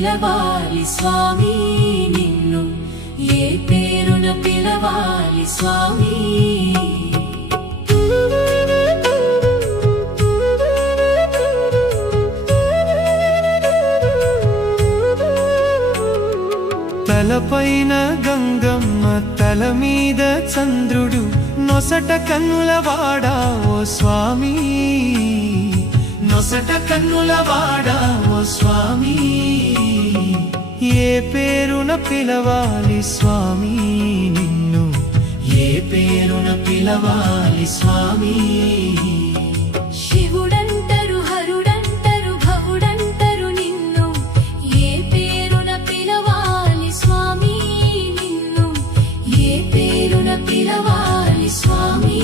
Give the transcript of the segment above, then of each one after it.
పిలవాలి స్వామి నిన్ను, ఏ పేరున పిలవాలి స్వామి. తలపైన గంగమ్మ, తల మీద చంద్రుడు, నొసట కన్నుల వాడా ఓ స్వామి, నొసట కన్నుల వాడా ఓ స్వామి. ఏ పేరున పిలవాలి స్వామి నిన్ను, ఏ పేరున పిలవాలి స్వామి. శివుడంటరు హరుడంటరు భవుడంటరు నిన్ను, ఏ పేరున పిలవాలి స్వామి నిన్ను, ఏ పేరున పిలవాలి స్వామి.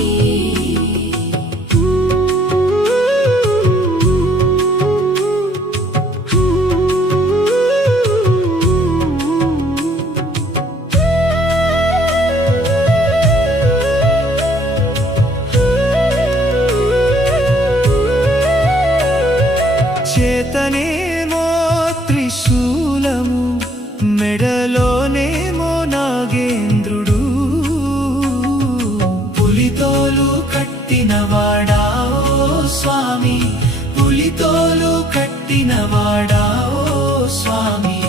చేతనేమో త్రిశూలము, మెడలోనేమో నాగేంద్రుడు, పులితోలు కట్టినవాడా ఓ స్వామి, పులితోలు కట్టినవాడా ఓ స్వామి.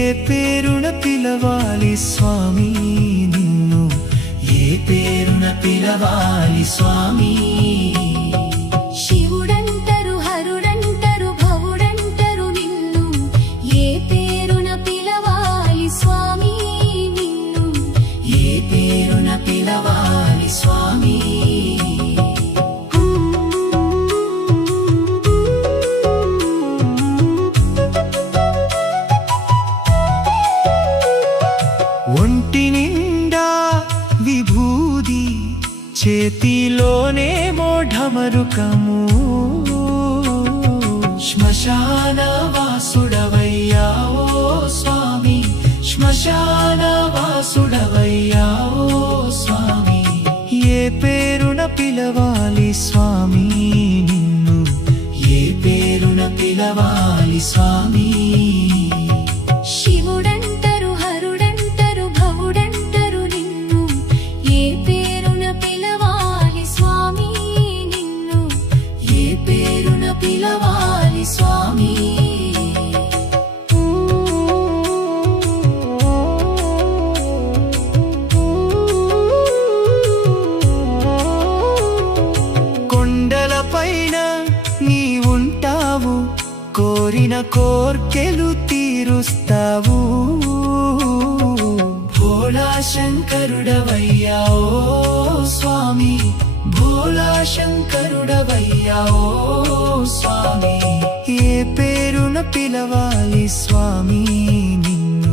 ఏ పేరున పిలవాలి స్వామి నిన్ను, ఏ పేరున పిలవాలి స్వామి. శివుడంటరు హరుడంటరు భవుడంటరు నిన్ను, ఏ పేరున పిలవాలి స్వామి నిన్ను, ఏ పేరున పిలవాలి స్వామి. ఒంటి నిండా విభూది, చేతిలోనేమో ఢమరుకము, శ్మశాన వాసుడవయ్యా ఓ స్వామి, శ్మశాన వాసుడవయ్యా ఓ స్వామి. ఏ పేరున పిలవాలి స్వామి నిన్ను, ఏ పేరున పిలవాలి స్వామి. శివుడంటరు హరుడంటరు భవుడంటరు నిన్ను, ఏ పేరున పిలవాలి స్వామి నిన్ను, ఏ పేరున పిలవాలి స్వామి. కొండలపైన నీ ఉంటావు, కోరిన కోర్కెలు తీరుస్తావు, భోళా శంకరుడవయ్యా ఓ స్వామి, భోళా శంకరుడవయ్యా ఓ స్వామి. ఏ పేరున పిలవాలి స్వామి నిన్ను,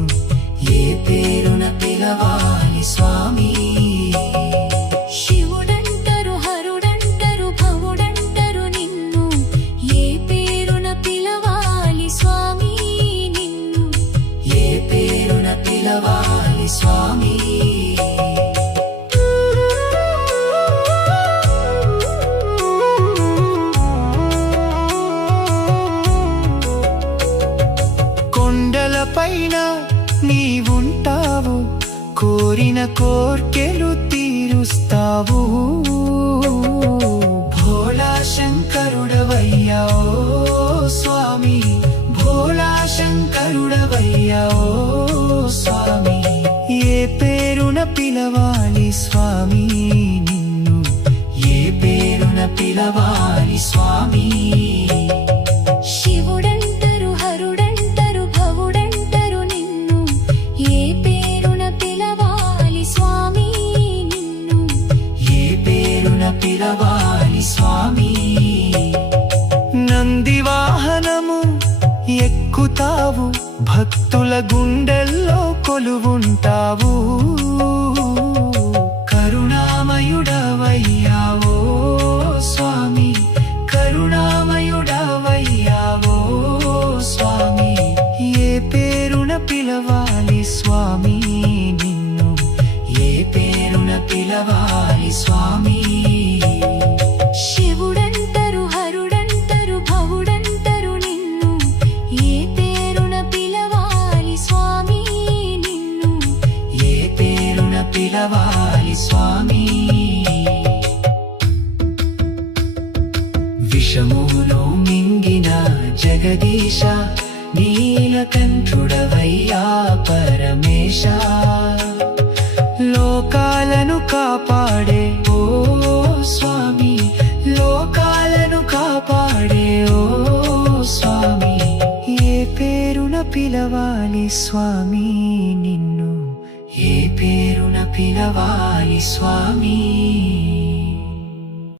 ఏ పేరున పిలవాలి స్వామి. శివుడంటరు హరుడంటరు భవుడంటరు నిన్ను, ఏ పేరున పిలవాలి స్వామి నిన్ను, ఏ పేరున పిలవాలి స్వామి. కొండలపైన నీవుంటావు, కోరిన కోర్కెలు తీరుస్తావు, భోళా శంకరుడవయ్యా ఓ స్వామి, భోళా శంకరుడవయ్యా ఓ స్వామి. ఏ పేరున పిలవాలి స్వామి నిన్ను, ఏ పేరున పిలవాలి స్వామి. శివుడంటరు హరుడంటరు భవుడంటరు నిన్ను, ఏ పేరున పిలవాలి స్వామి నిన్ను, ఏ పేరున పిలవాలి స్వామి. నంది వాహనము ఎక్కుతావు, భక్తుల గుండెల్లో కొలువుంటావు, కరుణామయుడవయ్యా ఓ స్వామి, కరుణామయుడవయ్యా ఓ స్వామి. ఏ పేరున పిలవాలి స్వామి నిన్ను, ఏ పేరున పిలవాలి స్వామి. శివుడంటరు హరుడంటరు భవుడంటరు నిన్ను, ఏ పేరున పిలవాలి పిలవాలి స్వామి. విషమును మింగిన జగదీశ నీలకంఠుడవయ్యా పరమేశ. లోకాలను కాపాడే ఓ స్వామి, లోకాలను కాపాడే ఓ స్వామి. ఏ పేరున పిలవాలి స్వామి నిన్ను, ఏ పేరున పిలవాలి స్వామి.